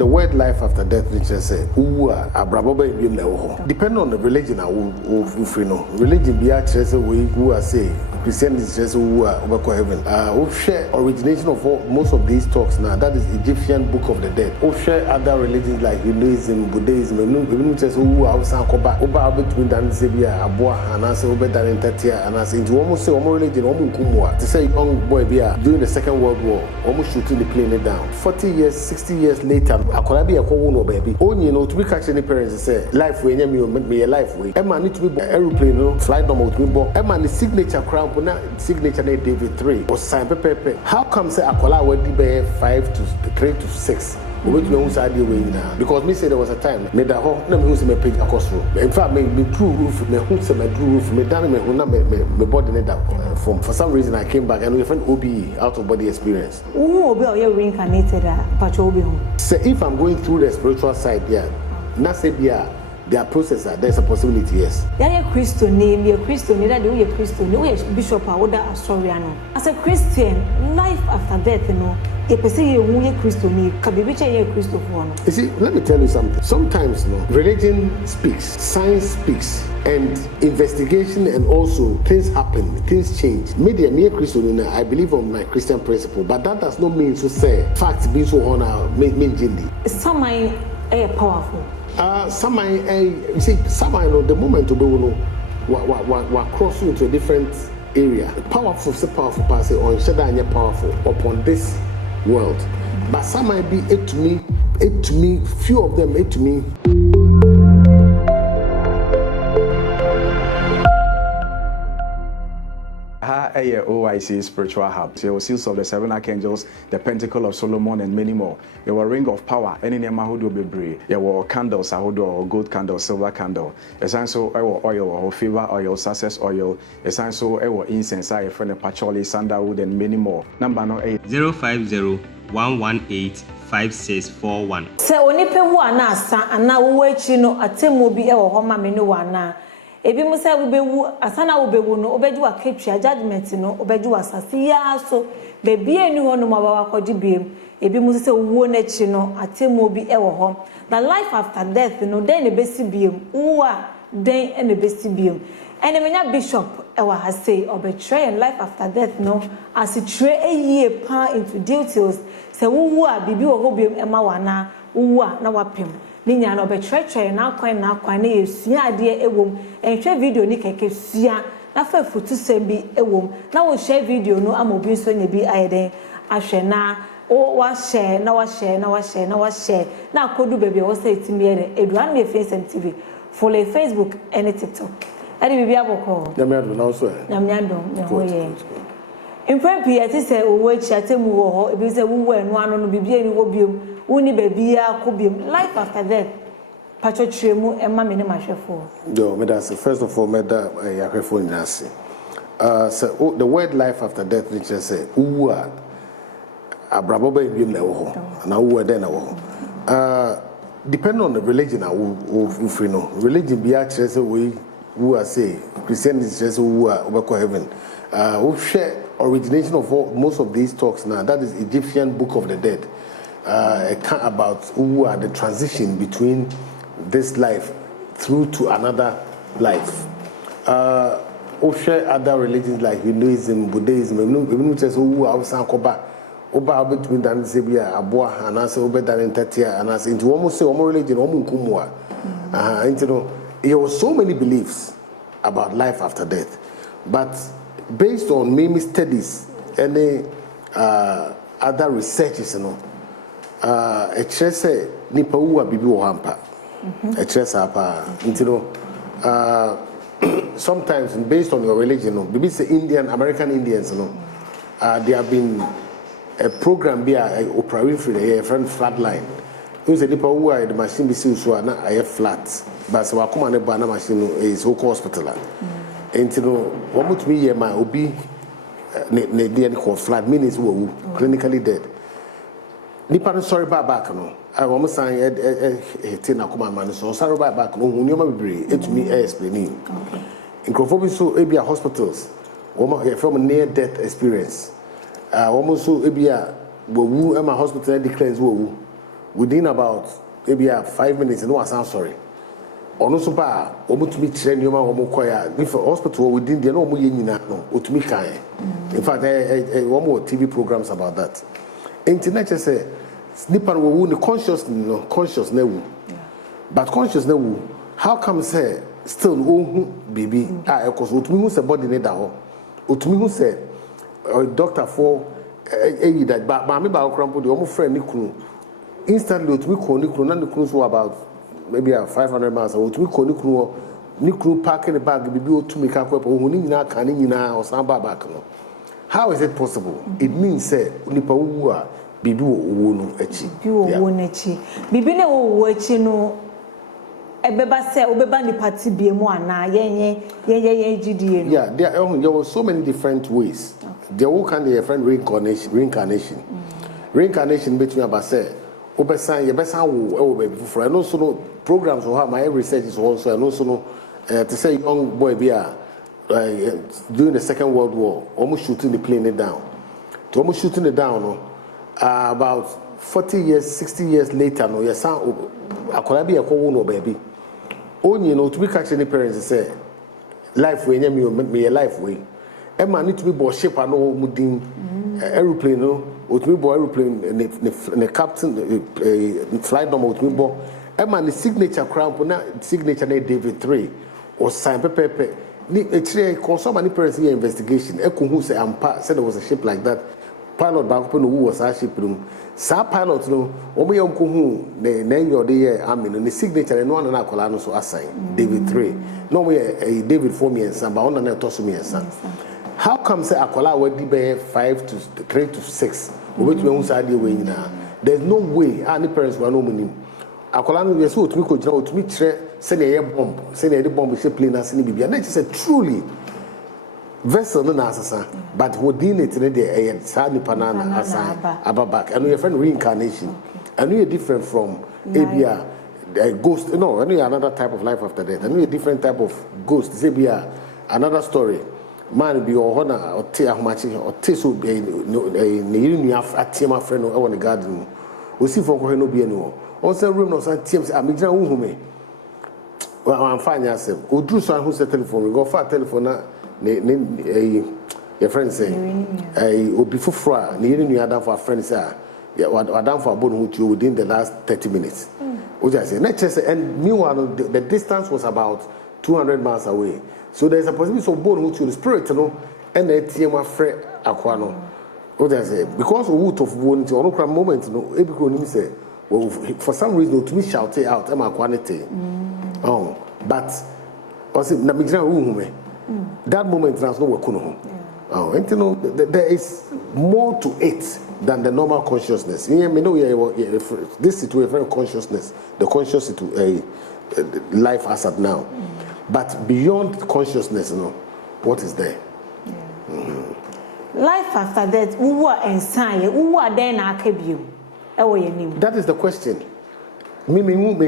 the word life after death, which is depending on the religion, religion be who are say Christianity is who are heaven. We share origination of most of these talks now. That is Egyptian Book of the Dead. We share other religions like Hinduism, Buddhism. Even just who are Oba between Dan Sebia, Aboa, and answer Oba Dan Tatia, and answer into almost say religion, to say young boy during the Second World War, almost shooting the plane down. 40 years, 60 years later, I could be a no baby. Only to be catching the parents say life way me a life way. Emma need to be aeroplane, flight normal to be born. Emma the signature crown, signature name David 3 or sign pepe. How come say Akola would be 5 to 3 to 6? Because me say there was a time me that ho na me hu se me page across room. In fact me true roof me hu se me true roof me down me hu na me body ne that from for some reason I came back and we friend OBE out of body experience. Obi or you reincarnated pacho obi hu. So if I'm going through the spiritual side na say bia their processor, there's a possibility, yes. Yeah, Christo name, you're Christo name, that you're Christo name, you're Bishop Awoda Astoriano. As a Christian, life after death, you know, you Christo name, can be which a Christo for. You see, let me tell you something. Sometimes, religion speaks, science speaks, and investigation and also things happen, things change. Maybe a mere Christian, I believe on my Christian principle, but that does not mean to say facts being so on mean jindy. Some are powerful. Some you see, some I know the moment to do cross you into a different area. Powerful pass on Shadanya powerful upon this world. But some might be it to me, few of them it to me. OIC Spiritual Hub. There were seals of the 7 archangels, the Pentacle of Solomon, and many more. There were ring of power, any name Mahudo Bebri. There were candles, Ahudo, gold candle, silver candle. Essential oil, or favor oil, success oil. Essential incense, I friend patchouli, sandalwood, and many more. Number 050-118-5641. Se onipe wu anasa ana wo echi no atemu bi e wo ho ma me no wana. Ebi mu se wo asana wo bewu no obeji wa ketwa judgment no obeji wa asase ya so bebi eni ho no ma ba wakodi biem. Ebi mu se wo na echi no atemu bi e wo ho. The life after death no den e besi biem. Uwa den e besi biem. And the bishop I say betray and life after death no as it tray a year pa into details say who are bibi or hobium ema wana who are na wapim ninya no betray na kwan na esua ade ewom enhwe video ni keke sua na fa futu se bi ewom na wo share video no amobi so nya bi ayeden ahwe na wa share na kodu baby wo say timi ere eduan me face TV follow Facebook and TikTok. Adi bibi aboko. Nyamiado na so. Nyamiado na hoye. Imprepi ati se owo echi atemu wo ho ebi se wuwo enu ano no bibi eri wo biom. Uni baby akọ biom. Life after death. Pacho tremu emma me ne mahwefo. Yo, me that first of all me that yahwefo nyase. So the word life after death which say uwu a abrabo ba biom na wo ho. Na uwu de na wo ho. Depending on the religion religion be actually say we who are say Christianity is just who are over heaven. We share origination of most of these talks now. That is Egyptian Book of the Dead. About who are the transition between this life through to another life. We share other religions like Hinduism, Buddhism. Even just who are Oba between Dan Sebia, Aboa, and answer Oba Dan Tatia, and answer into almost say religion, there were so many beliefs about life after death, but based on many studies and other researches, a chess nipa uwa bibi ohampa, a chess apa, sometimes based on your religion, bibi say American Indians, there have been a program be a operating for the friend flatline. Who's a nipa uwa the machine be so na a flat. But so I come on a banana machine is whole hospital. And what would me here my obi ne flat means clinically dead. Nipa sorry back no. I almost saying na come man so sorry back no hu nyoma bebre etumi explaining. In Crawford so e bia hospitals. Woman from near death experience. Almost so e bia wo wu e ma hospital declares wo wu. within about maybe 5 minutes, no, I'm sorry. Ono so ba omo tumi kire nyoma omo koya if hospital within there no omo yenyina no otumi kan. In fact omo TV programs about that. Internet say sniper wo the conscious na wu. But conscious na wu, how come say still ohu bibi because otumi hu say body ne da ho. Otumi hu say doctor for that but me ba okrampo de omo friend ni kunu instantly otumi ko ni kunu na ni kunu so about maybe 500 miles or to me nikru parking the bag bibi to me ka kwepo ohuni nyina ka ni nyina o san ba back no. How is it possible? It means say nipa wu a bibi wo no achi bibi wo no achi bibi na wo achi no ebeba say obeba nipa ti bie mu ana yen gidie no. Yeah, there were so many different ways. There were kind of different reincarnation. Reincarnation between about say obesan ye besan wo baby for and also no programs or my research is also and also no to say young boy be during the Second World War almost shooting the plane down to almost shooting it down no about 40 years 60 years later no your son akola be ekwo no baby onye no to be catch any parents say life we me life we e man need to be bo ship and no mudin aeroplane no otumi bo aeroplane ne captain flight number otumi bo e man the signature crown na signature na David 3 or sign pepe ni etire consult any parents here investigation e ko hu say ampa said there was a ship like that pilot back no who was a ship room sa pilot no omo ye ko hu na your dey here amen the signature no na akola no so assign David 3 no mo ye David 4 me ensa ba ona na to so me ensa. How come say akola we be 5 to 3 to 6 we to say dey we nyina there's no way any parents were no money akola no yes otumi ko jira otumi kire say na ye bomb say na dey bomb say plane as ni bibia na say truly vessel no na asasa but within it dey say ni panana aside ababak and your friend reincarnation and we are different from abia ghost no and we another type of life after death and we a different type of ghost say be another story. Man be or honor or tear how much or so be no atema friend or the garden. We see for no be anymore. Also, room no some teams are making me. Well, I'm fine yourself. Who drew someone who's the telephone? We go for telephone. Your friend say, I before fra, needing you done for a friend, sir. Yeah, what done for a bone with you within the last 30 minutes. Which I say, and meanwhile, the distance was about 200 miles away. So there's a possibility of born with the spirit, you know, and the TMA fre aquano. What I say, because of wood of one to all moment, you know, every say, well, for some reason, to me shout it out, I'm a quantity. Oh, but was it that moment there's no work. Oh, and you know, there is more to it than the normal consciousness. Yeah, me know this situation consciousness, the conscious life as at now. But beyond consciousness, you know, what is there? Life after that, who are inside, who are then archibald? That is the question. Me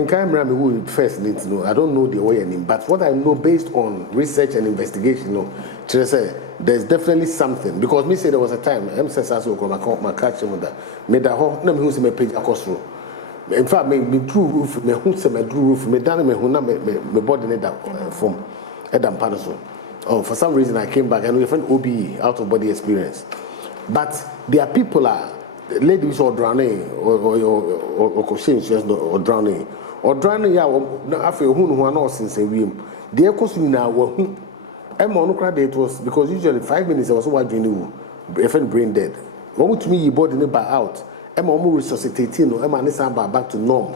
camera me who first need to know. I don't know the way your name, but what I know based on research and investigation, you know, there's definitely something. Because me say there was a time, I'm saying my catch him with that. Me that whole no me who say me page across road. In fact, me true roof, me who say me true roof, me done me who na me body ne that from Edam Panaso. Oh, for some reason I came back and we friend OBE out of body experience. But there are people ladies or drowning or drowning yeah after who are not since we there cause you now who it was because usually 5 minutes I was watching you a friend brain dead. When to me you body never out. I'm almost resuscitating no I'm back to norm.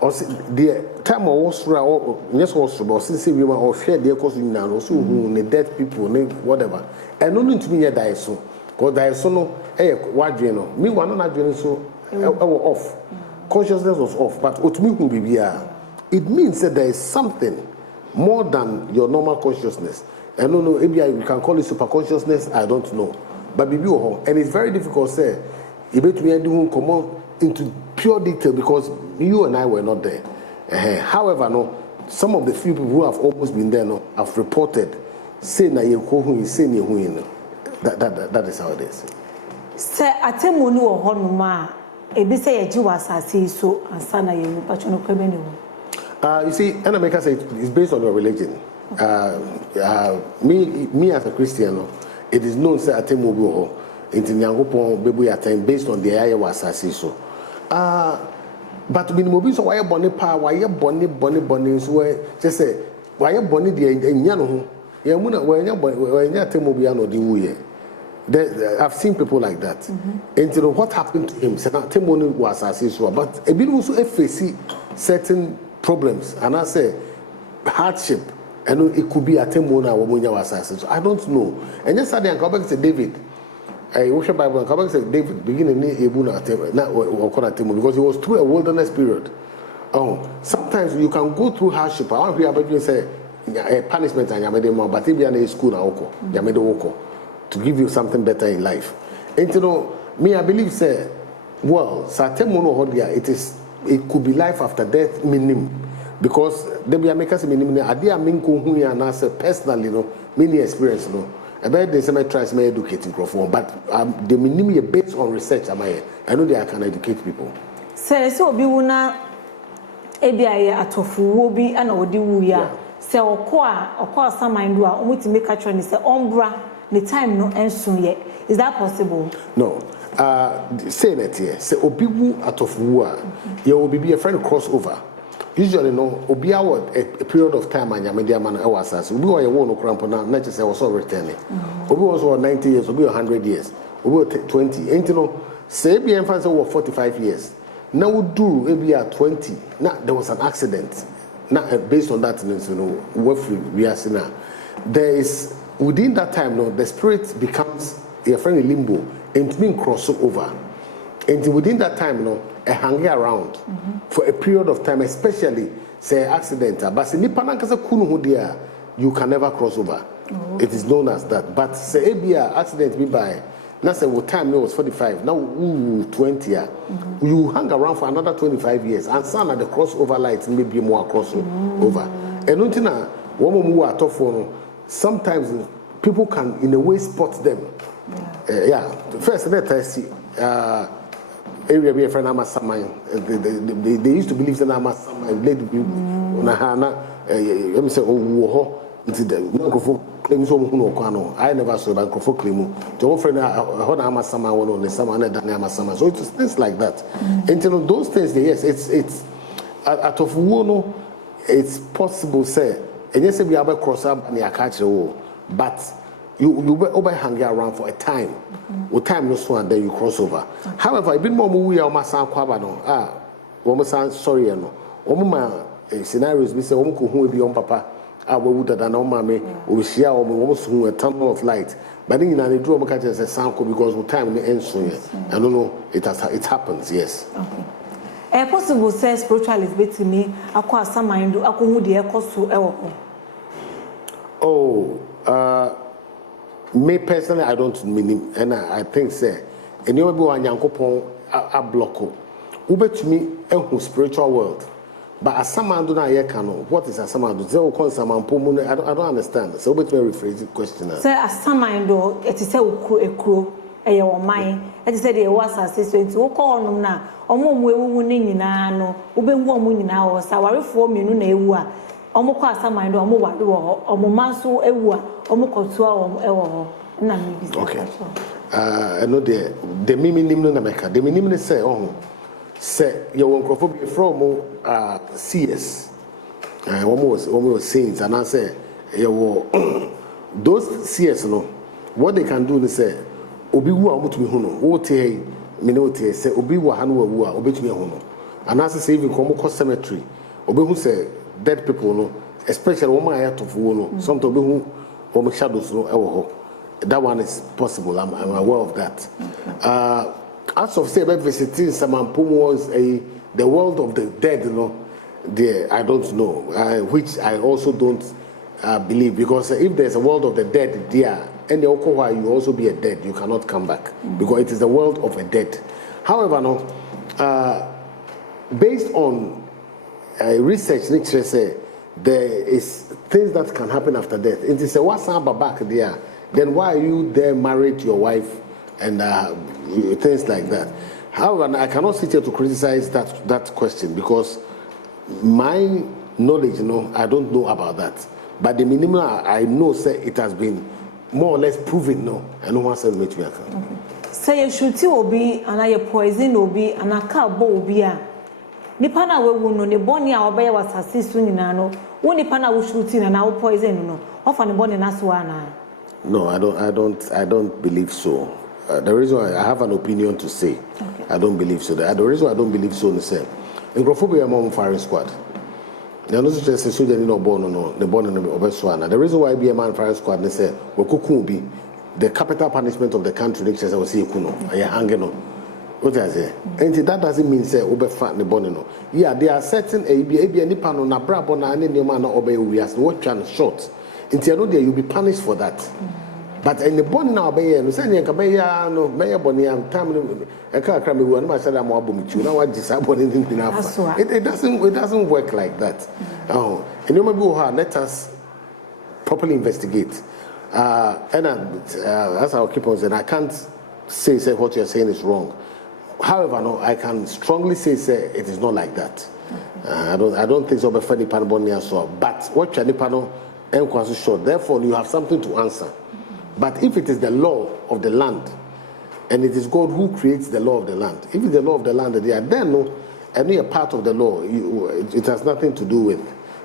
Or the time I was yes was but since we were or share the cause you now also who the dead people whatever. And only to me die so. Because there is so no what you know. Me one not doing so off. Consciousness was off, but what me be it means that there is something more than your normal consciousness. I don't know, maybe we can call it super consciousness, I don't know. But and it's very difficult to say you bet me come on into pure detail because you and I were not there. However, no, some of the few people who have almost been there no have reported saying that you saying you that is how it is. Say atemoni wo honoma ebi say ye ji wasase so ansa na ye wu pacho no kwebe ne wu. You see, and America say it's based on your religion. Me as a Christian, it is known say atemu bi ho enti Nyankopon bebu ya time based on the aya wasase so. But when mobi so why boni pa why boni so we just say why boni de enya no ho ye mu na why enya atemu bi no de wu ye. I've seen people like that. And you know what happened to him? Said atemu was so, but a bit also face certain problems, and I say hardship, and it could be atemu na womunya was so I don't know. And just said come back to David. I worship Bible and come back to David beginning ebu na atemu na atemu because he was through a wilderness period. Sometimes you can go through hardship. I want to hear about you say a punishment and yamede mo, but if you are in school na oko yamede woko. To give you something better in life. And you know, me, I believe, say, well, it could be life after death, minimum. Because they be make us minimum. I did a personally, you know, many experience, you know. About the same tries me educating Crawford, but the minimum based on research. I know they can educate people. So be una ebi atofu wo bi ana odi wu ya. Se okwa samandu a omutimi ka tro ni se ombra. The time no ensun ye. Is that possible? No. Say that here. Say obiwu atofu a ye will be a friend crossover. Usually no obi a period of time and media man was as obi wa ye won no cramp na not just say was all returning. Obi was 90 years, obi 100 years, obi 20. Ain't you know say be infant say 45 years. Now do maybe at 20. Now there was an accident. Now based on that, you know, what we are seeing now. There is within that time, no, the spirit becomes a friendly limbo and being cross over. And within that time, no, a hanging around for a period of time, especially say accident. But you can never cross over. It is known as that. But say ABR accident be by now say what time was 45, now 20 you hang around for another 25 years. And some of the crossover lights may be more crossover. And until one more tough one. Sometimes people can, in a way, spot them. First, let us see. Area be a friend they used to believe that I'm a saman lady let me say oh into the microphone claim so no I never saw that microphone claim to friend I'm a saman one on the saman and I'm a saman. So it's things like that. And you know those things yes it's out of one it's possible say. And yes, we have a cross up near catch the wall, but you over hanging around for a time. With time no so and then you cross over. However, a bit more we are masan kwabano. Woman sorry no. Woman scenarios we say woman who be on papa. We would have no mammy. We share almost a tunnel of light. But then they draw catch as a sound because with time the end soon. I don't know. It happens. Yes. Okay. Possible say spiritualist bet me akwa samandu akohu de ekoso ewo. Me personally I don't mean and I think say anyway be wan yankopon a block ubetumi ehu spiritual world but asamandu na ye kan what is asamandu say o kon samanpo mu I don't understand so ubetumi rephrase the question say asamandu it is say ekro eye wo man it is say the was asase so nti wo ko onum na omo ewu ne nyina no ubehu omo nyina wo sa warefo mienu na ewu a omo kwa asaman do omo wade wo ho omo manso ewu a omo kotua wo ewo ho na me bi okay I know the meaning no na meka the meaning say say you won crofo from CS almost saints and I say you those CS no what they can do is say obi wu a omo tumi hu no wo te me no te say obi wa ha no wu a obetumi hu no and as say even come cemetery obi hu say dead people no especially woman ayat of wo no sometimes obi hu woman shadows no ewo ho that one is possible I'm aware of that as of say about visiting Nsemam was the world of the dead you know there I don't know which I also don't believe because if there's a world of the dead there and you also be a dead you cannot come back because it is the world of a dead. However no based on research nature say there is things that can happen after death. It is a what's back there then why are you there married to your wife and things like that. However, I cannot sit here to criticize that question because my knowledge, I don't know about that. But the minimum I know, say it has been more or less proven, and no one says me to account. Say you shoot will be, and I poison will be, and a cow will be a Nipana will know the bonny our bear was assisting in ano. One Nipana will shoot in and our poison, often the bonny Naswana. No, I don't believe so. The reason why I have an opinion to say, I don't believe so. The reason why I don't believe so is the same. In Grophobia, among firing squad. They not just a soldier no born no the born in the Obeswana. The reason why be a man firing squad, they say, well, Kuku be the capital punishment of the country. Next year, I will see Kuno, I hanging on. What I say? And that doesn't mean say Obefat the born. Yeah, there are certain a nipano na brabona and any man obey we as what can short. Until there you'll be punished for that. But in the born now, no say you can be no may bonny and time. I can't come with one. I said I'm about you. Now what is happening in it doesn't work like that. Oh, and you maybe let us properly investigate. And that's how I keep on saying. I can't say what you're saying is wrong. However, no, I can strongly say it is not like that. I don't think so. But funny panel so. But what you panel and short. Therefore, you have something to answer. But if it is the law of the land, and it is God who creates the law of the land, if it's the law of the land, they are then no, any a part of the law, it has nothing to do with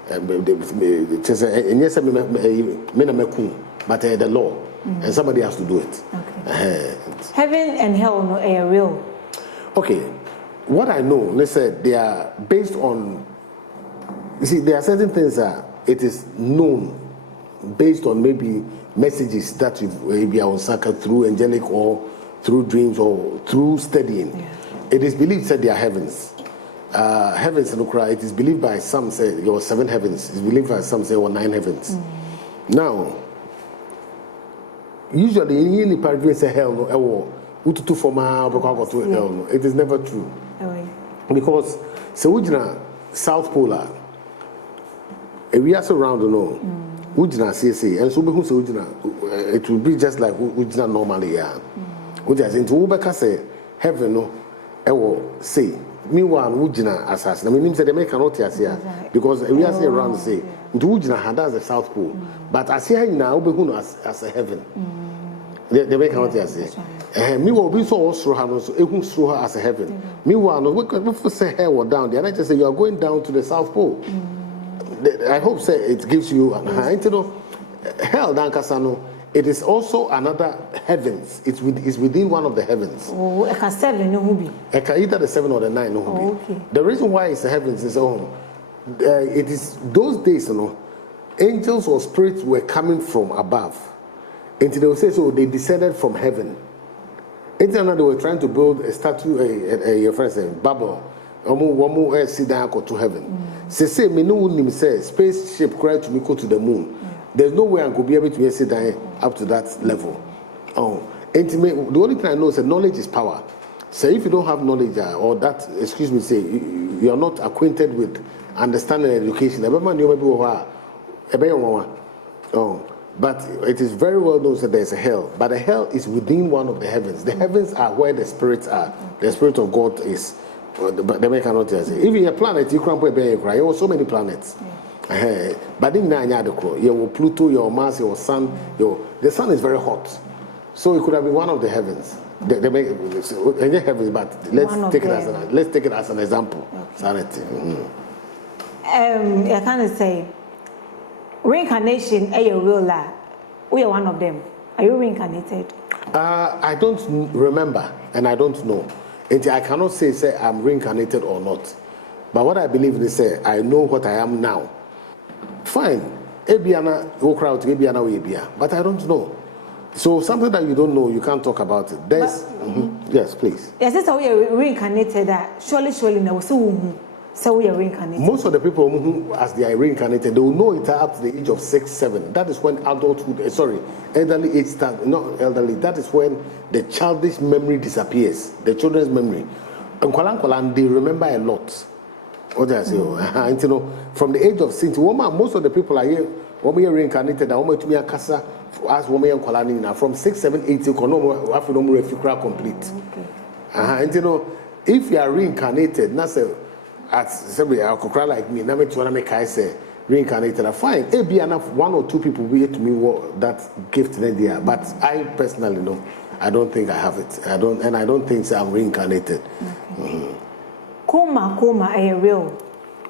but the law, and somebody has to do it. Okay. Heaven and hell no are real. Okay, what I know, let's say they are based on. You see, there are certain things that it is known based on maybe messages that maybe are on circle through angelic or through dreams or through studying. Yeah. It is believed that they are heavens. Heavens in Ukraine, it is believed by some say there were 7 heavens. It's believed by some say there were 9 heavens. Now, usually in any part we say hell no, it is never true. Because so South Polar, we are surrounded no. Ujina CSA and so it will be just like Ujina normally. Ujas into Ubeka say heaven no ewo say me one Ujina assassin. I mean say they make an notice here because we are say around say into Ujina had as the South Pole. But as here now Ubehuno as a heaven. They make an notice here. Me will be so also through her as a heaven. Me one we say hell or down there. And I just say you are going down to the South Pole. I hope say it gives you hell Dankasano. It is also another heavens. It's within one of the heavens. Oh, eka 7 no be. Eka either the 7 or the 9 no be. Okay. The reason why it's the heavens is it is those days, angels or spirits were coming from above. Until they will say so they descended from heaven. Until now they were trying to build a statue, your friend said, Babel. Omo sit down to heaven. Say me no nim say spaceship cry to me go to the moon. There's no way I could be able to sit down up to that level. Intimate. The only thing I know is that knowledge is power. So if you don't have knowledge or that, excuse me, say you are not acquainted with understanding education. But it is very well known that there is a hell. But the hell is within one of the heavens. The heavens are where the spirits are. The spirit of God is. They make an notice. Even a planet, you can't put a cry. There are so many planets. But in your Pluto, your Mars, your Sun, the Sun is very hot. So it could have been one of the heavens. They make heavens, but let's take it as an example. Okay. Sanity. I can't say reincarnation is a real lie. We are one of them. Are you reincarnated? I don't remember, and I don't know. I cannot say I'm reincarnated or not. But what I believe is I know what I am now. Fine. But I don't know. So something that you don't know, you can't talk about it. Yes, please. Yes, that's how we are reincarnated. Surely now so we are reincarnated. Most of the people who, as they are reincarnated, they will know it up to the age of 6, 7. That is when adulthood, elderly age starts. Not elderly. That is when the childish memory disappears. The children's memory. And they remember a lot. What did I say? From the age of 6, most of the people are here. When we are reincarnated, from 6, 7, 8, you can complete. And you know, if you are reincarnated, not say at somebody like me, now me to make I say reincarnated, fine. It be enough 1 or 2 people will to me what that gift there. But I personally know, I don't think I have it. I don't think I'm reincarnated. Okay. Coma, real.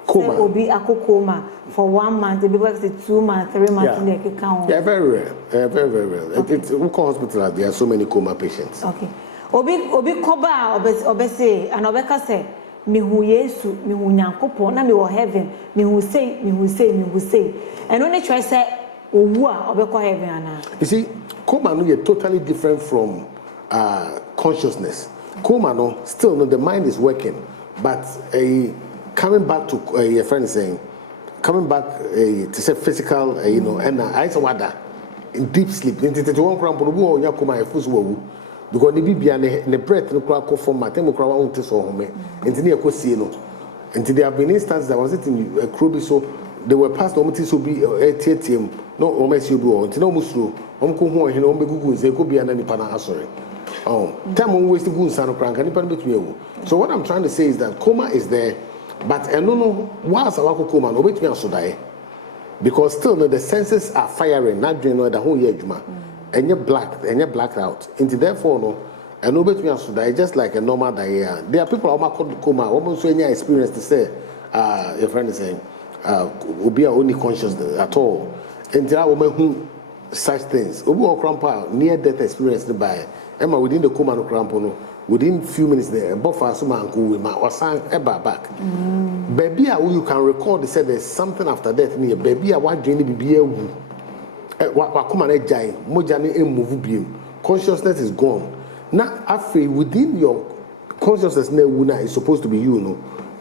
Coma. Will be a coma for 1 month, it because it's 2 months, 3 months in the account. Yeah, very rare. Very rare. Okay. We call hospital, there are so many coma patients. Okay. Obi koba obese and obeka say me hu Yesu me hu Nyankopon na me wo heaven me hu say and only try say owu a obeko heaven ana. You see, coma no is totally different from consciousness. Coma no still no, the mind is working, but coming back to a friend is saying coming back to say physical you know, and I say wada in deep sleep into one cramp no nya coma e fusu wu because the bibia ne breath no kra ko form matem kra wa unte so home enti ne ekosie no enti there have been instances that was it in a krobi so they were past omti so be ATM no omesi bi o enti no musuro omko hu ohe no ombegugu nse ko bia na nipa na asore time on waste gu nsa no kra nka nipa no betumi ewu. So what I'm trying to say is that coma is there, but no whilst our coma no betumi asodae because still no, the senses are firing not doing no the whole year juma. And you're blacked out. And therefore, no, and nobody to die just like a normal day. There are people who are called coma, almost any experience to say, your friend is saying, will be only conscious at all. And there are women who such things. Ubu or crampa near death experience by Emma within the coma no crampono, within few minutes there, both are some uncle with my or sang ever back. Baby, you can record, they said there's something after death near baby, I want to be a consciousness is gone. Now, after within your consciousness, is supposed to be you. No,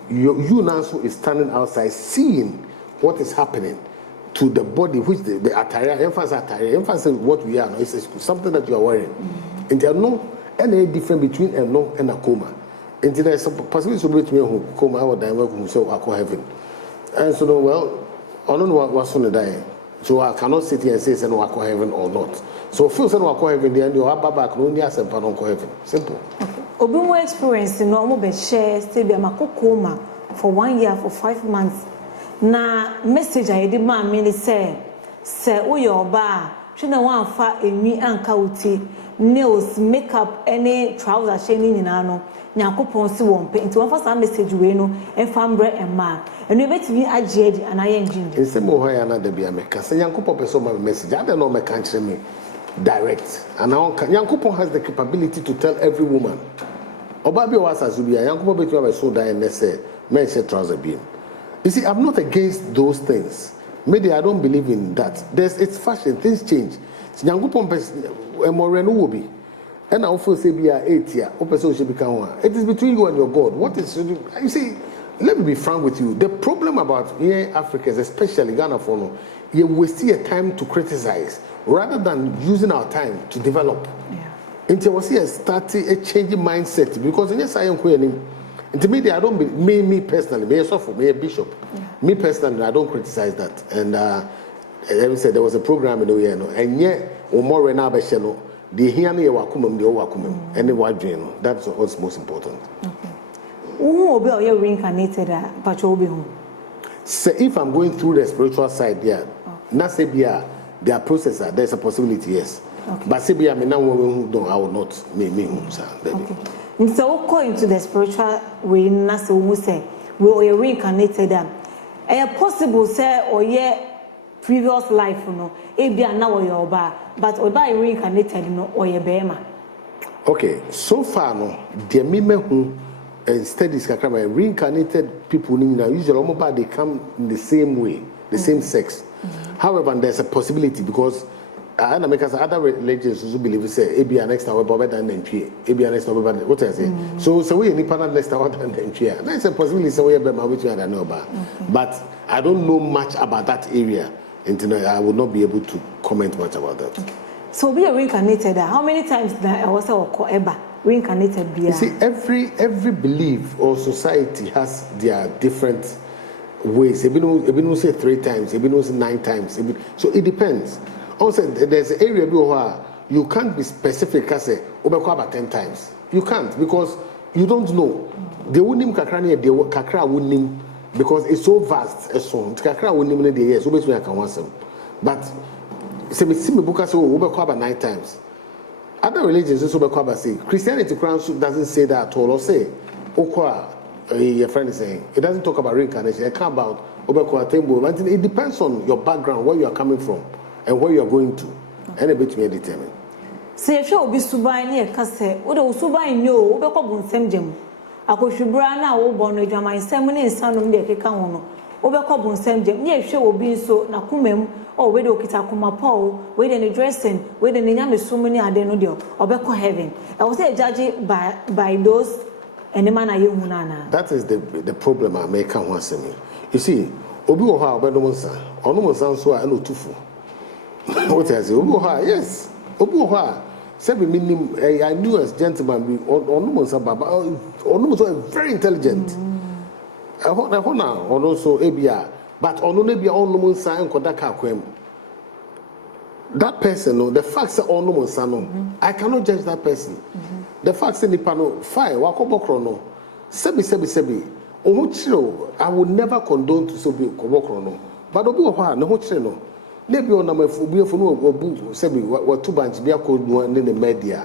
you now is standing outside, seeing what is happening to the body, which the attire, emphasis what we are. No, it's something that you are wearing, and there are no any difference between a no and a coma. And there's a possibility between coma or die who say I call heaven, and so no, well, I don't know what's going to die. So I cannot sit here and say no I call heaven or not. So feel say no I call heaven, then you have back no near sem don't call heaven. Simple. Okay. Obi mo experience no mo be share stay be coma for 1 year for 5 months. Na message I did ma me say wo your ba twe na wan fa enwi anka uti nails makeup any trouser shiny nyina no Nyankopon si won pe nti won fa some message we no enfambre emma enu ebetimi agiedi anaye njinde Nsem ho ya na da bia me ka se Nyankopon pe so ma message ade no me kan kire me direct and Nyankopon has the capability to tell every woman oba bi o asasu bia Nyankopon betimi ba so dan ne say men say trouser bi. You see, I'm not against those things. Maybe I don't believe in that. It's fashion, things change. Nyankopon pe more no will be. And I also say be 8 year, should become one. It is between you and your God. What is you see? Let me be frank with you. The problem about here Africans, especially Ghana, for no, you waste your time to criticize rather than using our time to develop. Yeah. Until we see a starting a changing mindset because yes, I am queering. Intermediate, I don't me personally, me a software, me a bishop. Yeah. Me personally, I don't criticize that. And let me say there was a program in the way, and yet more now by channel. The hearing wakumum, the wakumum, and the wide drain. That's what's most important. Okay. Who will be reincarnated at home? So if I'm going through the spiritual side, yeah, not say their processor, there's a possibility, yes. Okay. But say I mean now who I will not me okay. So go into the spiritual way, na say who say we are reincarnated them. Possible say or yeah previous life no ebia na wo yoba but oba reincarnated no oyebema. Okay, so far no the meme who studies kakra reincarnated people usually they come in the same way, the same sex. However, there's a possibility because other religions also believe say ebia next time better than entry, ebia next time better what I say. So we any partner next time than entry. There's a possibility say we be which I don't know about. But I don't know much about that area. I would not be able to comment much about that. Okay. So be reincarnated. How many times I was ever reincarnated? You see, every belief or society has their different ways. Ebino say 3 times, Ebino say 9 times. So it depends. Also, there's an area where you can't be specific. Say, about 10 times. You can't because You don't know. The unim kakra ne the kakra unim because it's so vast a song. Kakra unim ne the years so between can want some. But say me see me book say we be 9 times. Other religions also be say Christianity doesn't say that at all or say okwa your friend is saying it doesn't talk about reincarnation. It can't about it depends on your background, where you are coming from and where you are going to. And a bit may determine. Say if you be subai near Casse, or the subai no, Obekobun Semjem. I could shubra now, born with my seminary and son of the Kekano. Obekobun Semjem, near she will be so Nakumem, or Widow Kitakuma Paul, waiting a dressing, waiting in Yami so many adenodio, Obeko heaven. I was a judge by those and the man I Nana. That is the problem I make come once me. You see, Obi Oha, Bedomonsa, Onomonsan, so I know Tufu. What has it? Obi Oha, yes. Obi Oha, I knew as gentleman, Onomonsa Baba, Onomonsa very intelligent. I also Abia, but Ononebia Onomonsa and Kodaka Quem. That person, the facts are Onomonsa, I cannot judge that person. The facts in the panel, fire, Wakobokrono, Sebi. I would never condone to so be Kobokrono. But Obi Oha, no chino. Maybe on my phobia for no Sebi, what 2 bands be a called one in the media.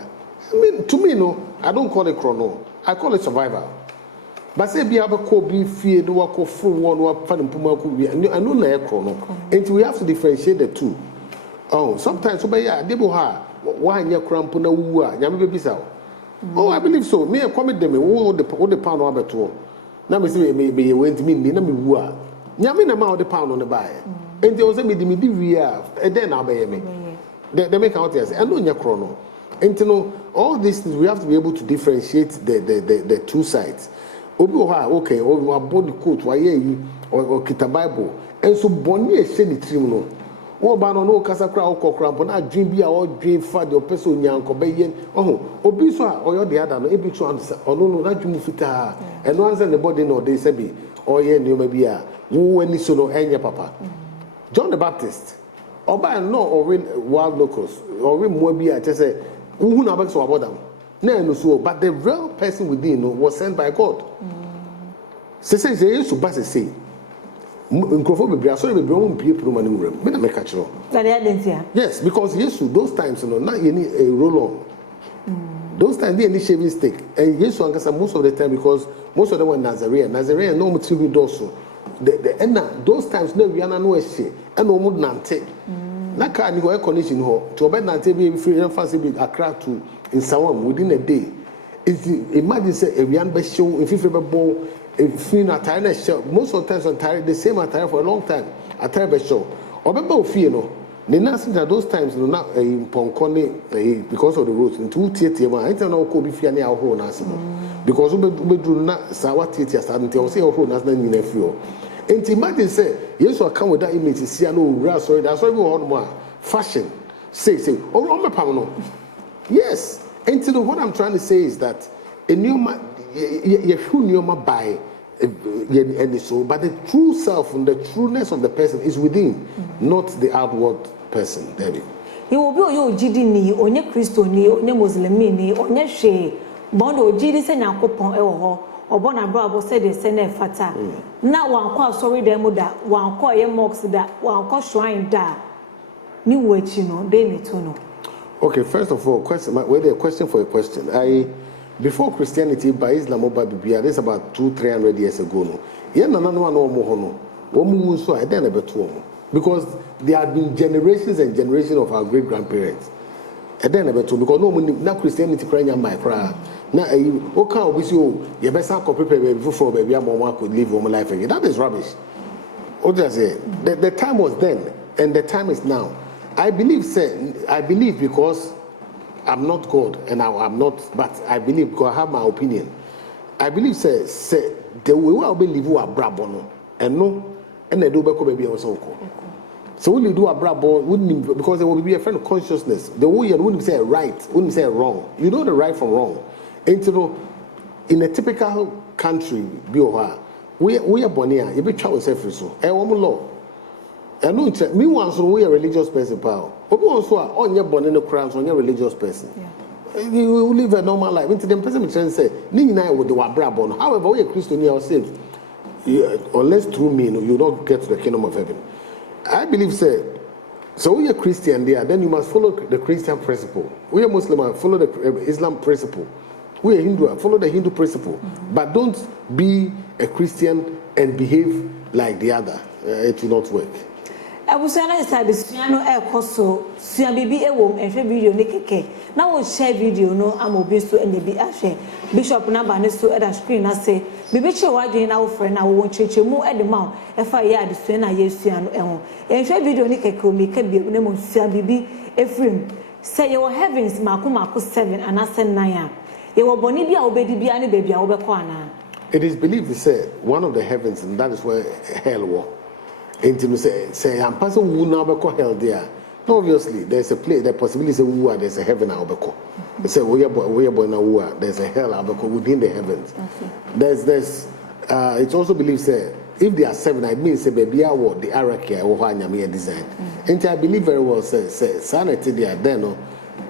I mean, to me, no, I don't call it chrono, I call it survival. But say be able to be fear, no walk of full one, or fun and Puma could be, and no like chrono. And we have to differentiate the two. Oh, sometimes, Deboha, why near Crampuna, Yammy Bissau. Oh, I believe so. Me, I commit them, all the pound over to. Now, me went to me, Nina me wua. Yamina mount the pound on the buy. And they also made me and then I'll buy me. They make out yes, and on your chrono. And to know all these things, we have to be able to differentiate the two sides. Obiwa, okay, or body coat, why you or Kita Bible. And so Bonnie is sending tribunal. Oh, but no Casacra or cramp, and I dream be our dream for the person young Cobayan. Oh, Obiswa, or the other, no, epic answer, or no, that you move it. And once in the body, no, they say be, or yeah, you may be a who any solo and your papa. John the Baptist, or by no, or win wild locals, or win more be I just say, who never saw about them. No, so, but the real person within was sent by God. Say, they used to pass a say. Yes, because yes, those times, not any roll on. Those times, they any shaving stick. And yes, most of the time, because most of them were Nazarene, no material also. Those times, no, we are not no shit, and no more nante. Naka ni air condition ho to obey nante be free and fancy big Accra to in Sawam within a day. Imagine say a young be show if you ball. If you not tired, most of the times I'm tired, the same attire for a long time. I tired by show. Or remember, no. Those times, not in Poncone because of the roads. In 2 theatre, I don't know, could be Fiani or Ho Nassimo. Because we do not Sawa theatre starting to say, oh, Nassimo in a few. And imagine say, yes, I come with that image, see, I know, sorry, that's why we want more fashion. Say, oh, I'm a pano. Yes. And what I'm trying to say is that a new man. You buy and so, but the true self and the trueness of the person is within, not the outward person. David. You will be your GD, or your Christo, or your Muslim, or your Shay, Bondo, GD send a coupon or Bonabra said they send a fata. Now one call sorry demo that, one call your mocks that, one call shrine that. New words, you know, they need to know. Okay, first of all, a question for a question. Before Christianity, by Islam or by Biblia, this about 200-300 years ago. No, yeah, no more. So I didn't ever told because there had been generations and generations of our great grandparents. I didn't ever told because no now Christianity crying my cry. Now, okay, we see you best have prepare before baby, mama could live home life again. That is rubbish. What did I say? The time was then, and the time is now. I believe because. I'm not God, and I'm not, but I believe God. I have my opinion. I believe say the way I believe we are brabono, and no, and they do back baby also. So when you do a brabo, wouldn't because there will be a friend of consciousness. The way you wouldn't say right, wouldn't say wrong. You know the right from wrong. And you know, in a typical country, we are born here. You be trying to say so. Law. I know me once we a religious person, pal. But also on your born in the crowds on your religious person. You will live a normal life. Into the person say, Nina with the Wabrabon. However, we are Christian, you are saved. Unless through me, you don't get to the kingdom of heaven. I believe, say, so we are Christian there, then you must follow the Christian principle. We are Muslim, follow the Islam principle. We are Hindu, follow the Hindu principle. But don't be a Christian and behave like the other. It will not work. Abusana is a Bistiano air coso, Sia baby a woman, and video Nikeke. Now we'll share video, no, I'm obese and the be ashe. Bishop Nabaneso at a screen, I say, Bibicha, why do you now friend? I won't change more at the mouth if I had the Siena Yesiano. And share video Nikeko, make a be name Sia Bibi, Ephraim. Say your heavens, Makumako 7 and I send 9. You were Bonibia obedi biani baby, Obekwana. It is believed to say one of the heavens, and that is where hell was. Until say I'm passing who now be called hell there. No, obviously there's a place, the possibility say who there's a heaven now be called. Say we are born now there's a hell now be called within the heavens. There's it's also believed say if there are 7, I mean say baby what the hierarchy or how nyame design. And I believe very well say sanity there then no.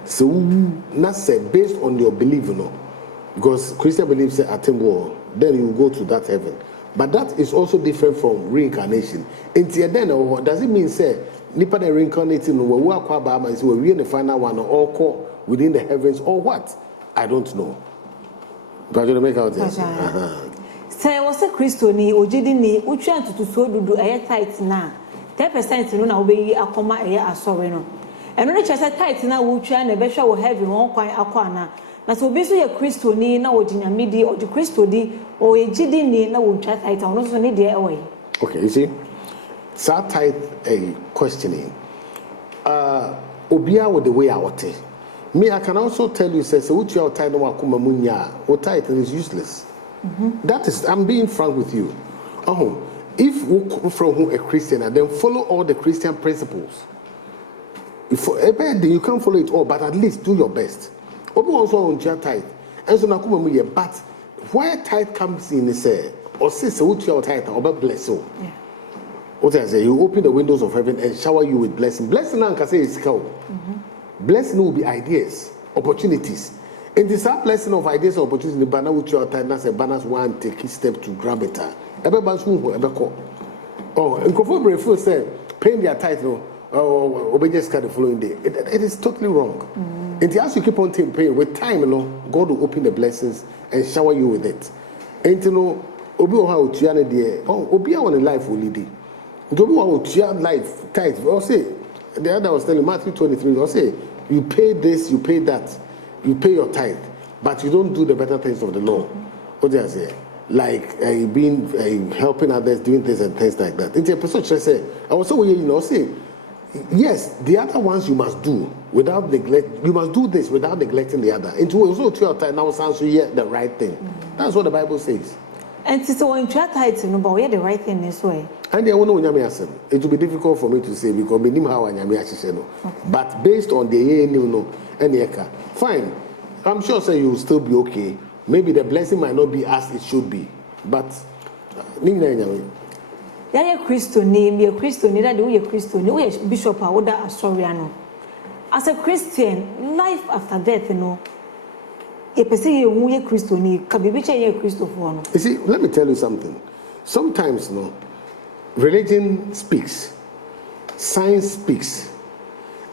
So not say based on your belief no. Because Christian believes say at war, then you go to that heaven. But that is also different from reincarnation. Until then, does it mean say nipa the reincarnating we work is we in the final one or call within the heavens or what? I don't know. But you make out this. Say was a Christoni or Jidini, which trying to so do a tight now. 10% no na obey akoma asore no. And no chase tight now we try na be hwa wo heaven won kwan akwana. Na so obi so ye Christoni na wo ginyamidi or the Christodi or ye Jidini na wo twa tight no so ne de e. Okay, you see. That type a questioning. Obia with the way I want it. Me, I can also tell you, say, so what you are tied on Akuma Munya, or title is useless. That is, I'm being frank with you. If you come from a Christian and then follow all the Christian principles, you can't follow it all, but at least do your best. Obi also on your tithe, and so Nakuma Munya, but where tithe comes in is or say, so what you are tied, or bless you. What I say, you open the windows of heaven and shower you with blessing. Blessing now can say is cow. Blessing will be ideas, opportunities. In this blessing of ideas and opportunities, the banner which you are tied, that's a banner's one take step to grab it. Everybody's who ever call. Oh, and Kofobre first say, paying their title or obedience card the following day. It is totally wrong. And as you keep on paying, with time, God will open the blessings and shower you with it. And you know, Obi Oha Utiane de, Obi on a life will lead. Don't want your life tight. Or say, the other was telling Matthew 23, or say, you pay this, you pay that, you pay your tithe, but you don't do the better things of the law. What do I say? Like being helping others, doing things and things like that. It's a person say, I was so say, yes, the other ones you must do without neglect. You must do this without neglecting the other. Into also to your time now sounds the right thing. That's what the Bible says. And so when try tight no, but we the right thing this way. And I know Nyame it will be difficult for me to say because me nim how Nyame asise no. But based on the fine. I'm sure say you will still be okay. Maybe the blessing might not be as it should be. But Nyame. Ya Christo name, be a Christo that we a Christo, we a bishop or that Astoriano. As a Christian, life after death, a person you a Christo need can be a Christo for. You see, let me tell you something. Sometimes religion speaks, science speaks,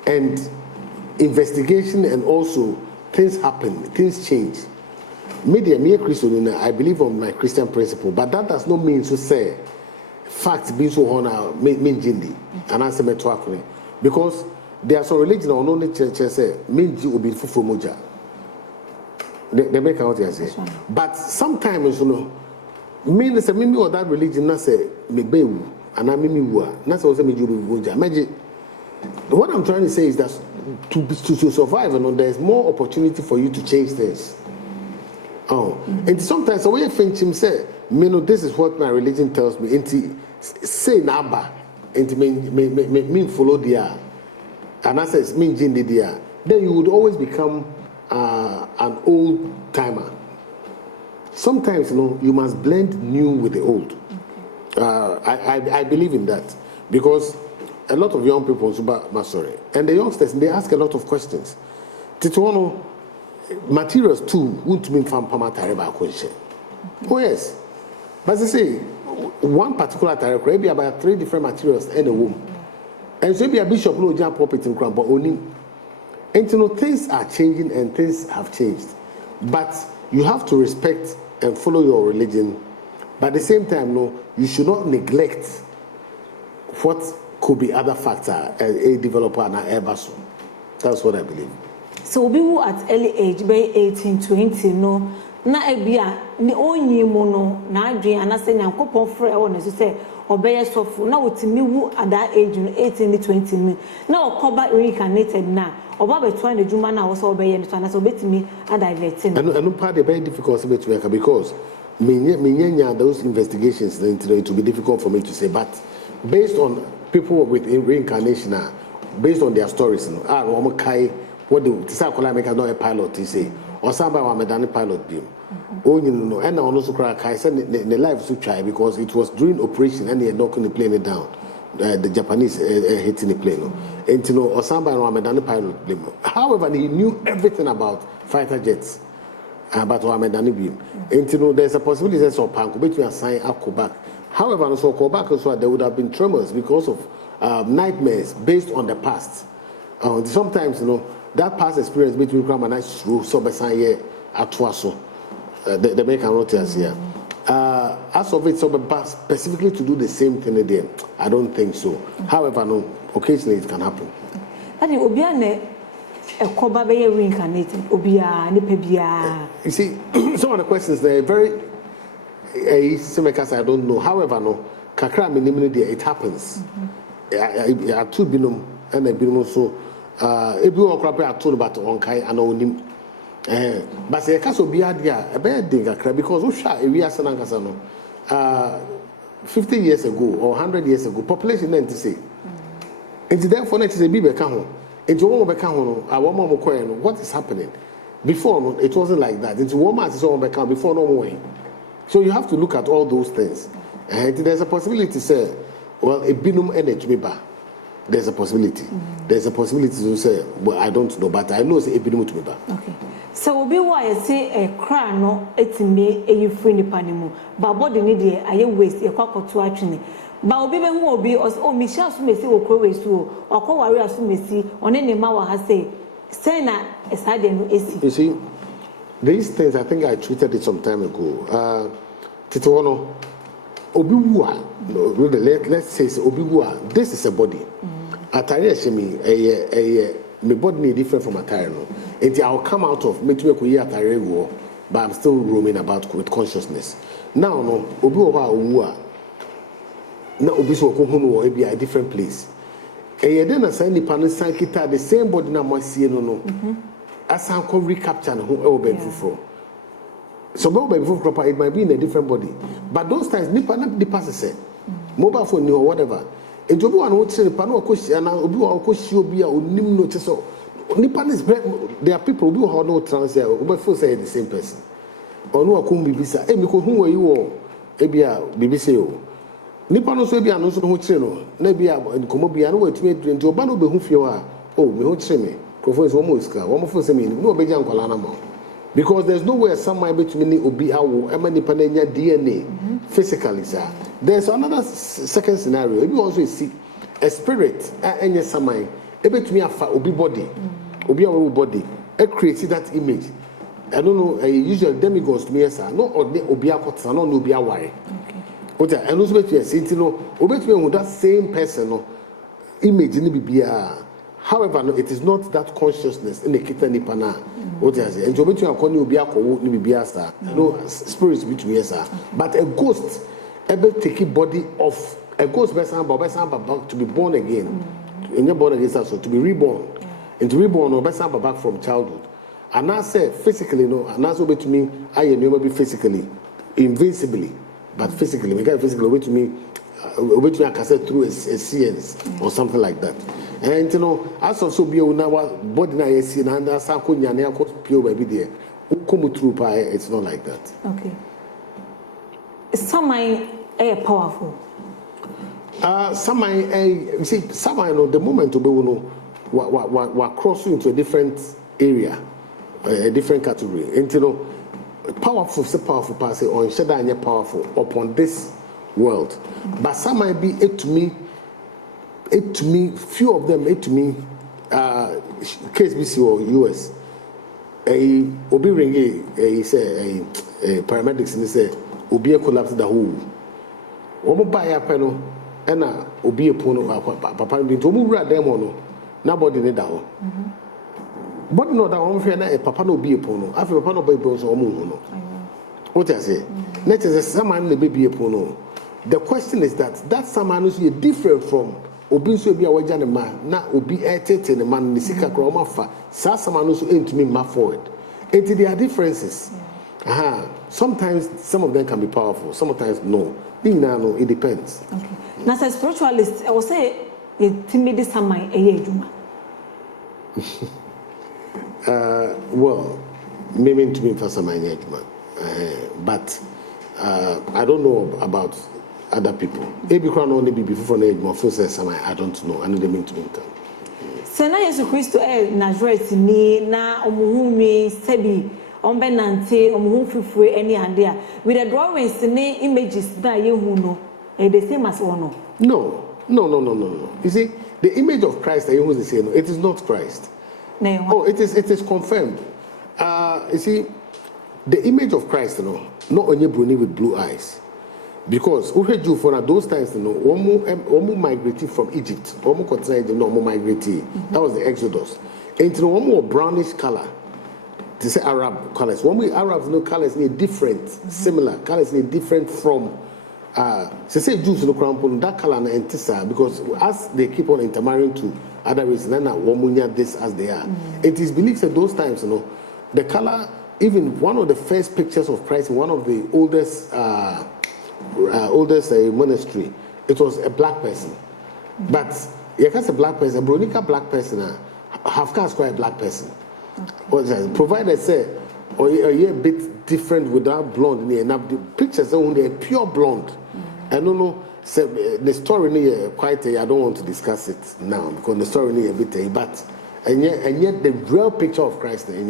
and investigation and also things happen, things change. Me a Christian, I believe on my Christian principle, but that does not mean to say facts being so honor mean jindi and answer me to because there are some religion or no church say mean will be full moja. They make out here say, but sometimes mean say me or that religion na say me bewu and I me wa na say also me moja. What I'm trying to say is that to survive, there is more opportunity for you to change things. And sometimes the way I think him say, this is what my religion tells me. And say naba, and mean follow the and I says mean jindi the then you would always become an old timer. Sometimes you must blend new with the old. I believe in that because a lot of young people and the youngsters they ask a lot of questions. Tituano, materials too won't mean from pamatare ba question. Oh yes. But I say one particular tire maybe about 3 different materials in a womb. And so be a bishop no jump pulpit in crown, but only and you know things are changing and things have changed. But you have to respect and follow your religion. But at the same time, no, you should not neglect what could be other factor a developer and ever so. That's what I believe. So we were at early age, by 18, 20, no, na ebia ni onyi mu no na adwen anase nyankopon frɛ wɔ ne so sɛ obeye sofo na wotimi wu at that age no 18 20 ni na okoba reincarnated na oba betwa na dwuma na wo sɛ obeye no anase obetimi adivert no and part the very difficult because menya those investigations then it will be difficult for me to say, but based on people with reincarnation based on their stories no no kai what the say kola make not a pilot to say or somebody wa medani pilot beam oh you know and I also cry kai said the life to try because it was during operation and they had not going to plane it down the Japanese hitting the plane and you know or somebody wa medani pilot beam. However, he knew everything about fighter jets about wa medani beam and you know there's a possibility that so panko between assign up go back. However, so go back so there would have been tremors because of nightmares based on the past. Sometimes you know that past experience between Grandma and I through so beside Atwaso, the American rotters here. As of it, so specifically to do the same thing again, I don't think so. However, no, occasionally it can happen. And Obiane a coba be reincarnated, Obia, Nipebia. You see, some of the questions they're very because I don't know. However, no, Kakra minimally it happens. I two binum and a binum so. If you are crap, I told about Onkai and Onim. But say a castle be a bad thing, because we are Sanankasano 50 years ago or 100 years ago, population then to say. It's therefore next is a Bibe Kaho. Into one Becano, our woman what is happening? Before it wasn't like that. Into woman is all become before no way. So you have to look at all those things. And there's a possibility to say, well, a binum energy ba. There's a possibility. There's a possibility to say, well, I don't know, but I know it's a binum to me ba. Okay. So obi why say a cry no etime e free ni panimu. But body ni dey aye waste e kwakoto atwene. Ba obi be hu obi o mi sha so mesi wo kro waste o. Okọ ware aso mesi one ne ma wa ha say na esade no esi. You see, these things I think I treated it some time ago. Titono obi wu a let's say obi wu a this is a body. Atare shemi my body is different from attire no. Until I'll come out of me to make attire go, but I'm still roaming about with consciousness. Now no obi wo a na obi so ko hu no be a different place. Then na say nipa no san kita the same body na mo sie no asan ko recapture no ho be fufu. So be fufu it might be in a different body. But those times nipa say mobile phone or whatever. And obi wan what say nipa no ko sia na obi wan ko si obi a onim no te so nipa is there are people who have no transfer obi feel say the same person. Onu akum bibisa me ko hu wa yi wo e bia bibisa o. Nipa no so bia no so ho kire no na bia nkomo bia no watumi nti oba no be hu fie wa me ho kire me professor omo iska omo fo say me no be jan kwala na ma because there's no way someone between ni obi awo e ma nipa na nya DNA physically sir. There's another second scenario. If you also see a spirit any someone e betumi afa obi body obi awo body e create that image. I don't know usually demigods to me sir no obi akota no obi aware. Okay, and also bet you see no obetumi hu that same person no image ni bibia. However, no, it is not that consciousness in the kita nipa na. What you say? And obetumi akọ ni obi akọ ni bibia sir. No spirits between sir. But a ghost able take body of a ghost person back to be born again. And you're born again so to be reborn. And to reborn or person back from childhood. And I say physically no, and that's what to me I never be physically invincibly. But physically, we get physically over to me I can say through a science or something like that. And you know, as of so be now body na see and that's how nyane akọ pure baby there. Come through it's not like that. Okay. Some are powerful. Some you see, some I know the moment to be we cross into a different area. a different category. And you know, powerful, so powerful, pass it on, shada powerful upon this world. But some might be it to me, few of them, it to me, KSBC or US. Obi ringi, he say, paramedics, and he say, Obi collapsed the whole. Omo buy a panel, and Obi a pono, papa, did to move at them or nobody need that. But no, that one friend, a papa no be a pono, after papa no baby or moon. What I say? Let us say, someone may be a pono. The question is that someone is different from. Obi so bi a wagya ne ma na obi etete ne man ne sika kra o mafa sa sama no so entumi ma forward. And there are differences. Sometimes some of them can be powerful, sometimes no. No, it depends. Okay. Now as a spiritualist, I will say timid samai eye adwuma. Well, maybe to me for samai adwuma. But I don't know about other people. Maybe can only be before the age of I don't know. I know they mean to me. Sena Yesu Christo Nazareth ni na omuhumi sebi ombenante omuhum fifure any handia with the drawings ni images that you know the same as one. No. You see, the image of Christ that you use the same. It is not Christ. No. Oh, it is confirmed. You see, the image of Christ, not only Bruni with blue eyes. Because Jew for those times, Omu migrated from Egypt. Omu continued migrated. That was the Exodus. And to Omu brownish color. To say Arab colors. When Arabs colors need different, similar colors need different from. Say Jews look around that color and tisa because as they keep on intermarrying to other races, then Omunya this as they are. It is believed that those times, the color. Even one of the first pictures of Christ in one of the oldest monastery, it was a black person. But you can't say black person, a Bronica black person, half caste quite a black person. Okay. Provided say, or a bit different without blonde, and the pictures are only pure blonde. I don't know. The story quite. I don't want to discuss it now because the story a bit. But and yet the real picture of Christ. I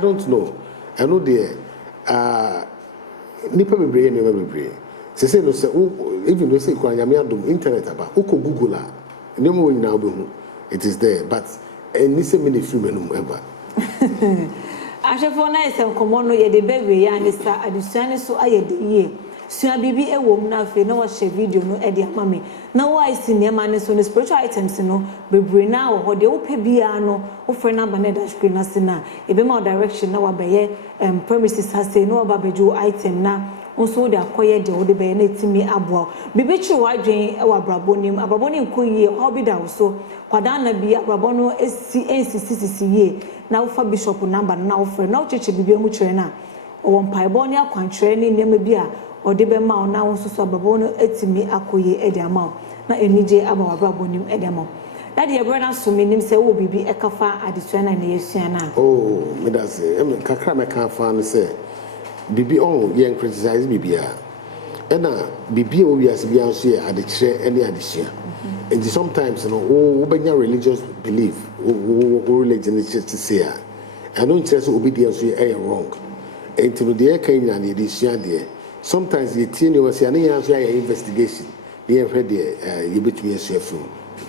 don't know. I know the. Nipa bebree never bebree. Say no say even though say kwa nyame adom internet aba uko Google a nemo we nyina obehu it is there but any say me film enum eba. Ahwefo na esem komo no ye de bewe ya ne sa adusuane so ayede ye. Sua bibi ewom na afi na wo share video no e de amame. Na wo isi nema ne so ne spiritual items no bebree na wo de wo pe bia no wo frɛ number na dash screen na sina e be ma direction na wa beye premises ha say no wa babeju item na nso de akoye de wo de beye na etimi aboa bibi chi wadwen e wa brabonim abrabonim koyie obi da wo so kwada na bi abrabo no nsisi ye na wo fa bishop number na wo frɛ na wo cheche bibi mu kyerɛ na wo mpaebo ne akwankyerɛ ne nema bi a ode be ma na wo so abrabo no etimi akoye e de ama na enije aba wa brabonim e de ama that your brother so menim say wo bibi e kafa adesua na yesua na oh me da say kakra me kan fa no say bibi on ye criticize bibia e na bibi o wiase bia so ye adekire ene adesua and sometimes wo benya religious belief wo religion is just to say I don't say so obedience is wrong and to the kan na the adesua there sometimes you tell you say any answer your investigation they have heard you between yourself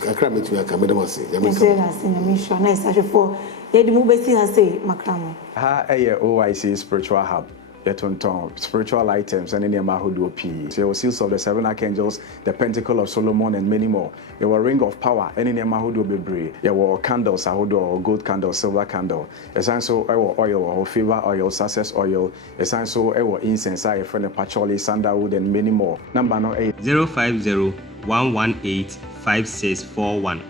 kakra metu ya kamera mase ya me say na me sure na isa for ye di mu besi ha say makramo ha OIC spiritual hub Yetonton, spiritual items and any Mahudu P. So your seals of the 7 archangels, the pentacle of Solomon, and many more. Your ring of power, any Mahudu Bibri. Your candles, Ahudo, gold candle, silver candle. A sign so oil, or favor oil, success oil. A sign so incense, I friend patchouli, sandalwood, and many more. Number no 8 050 118 5641.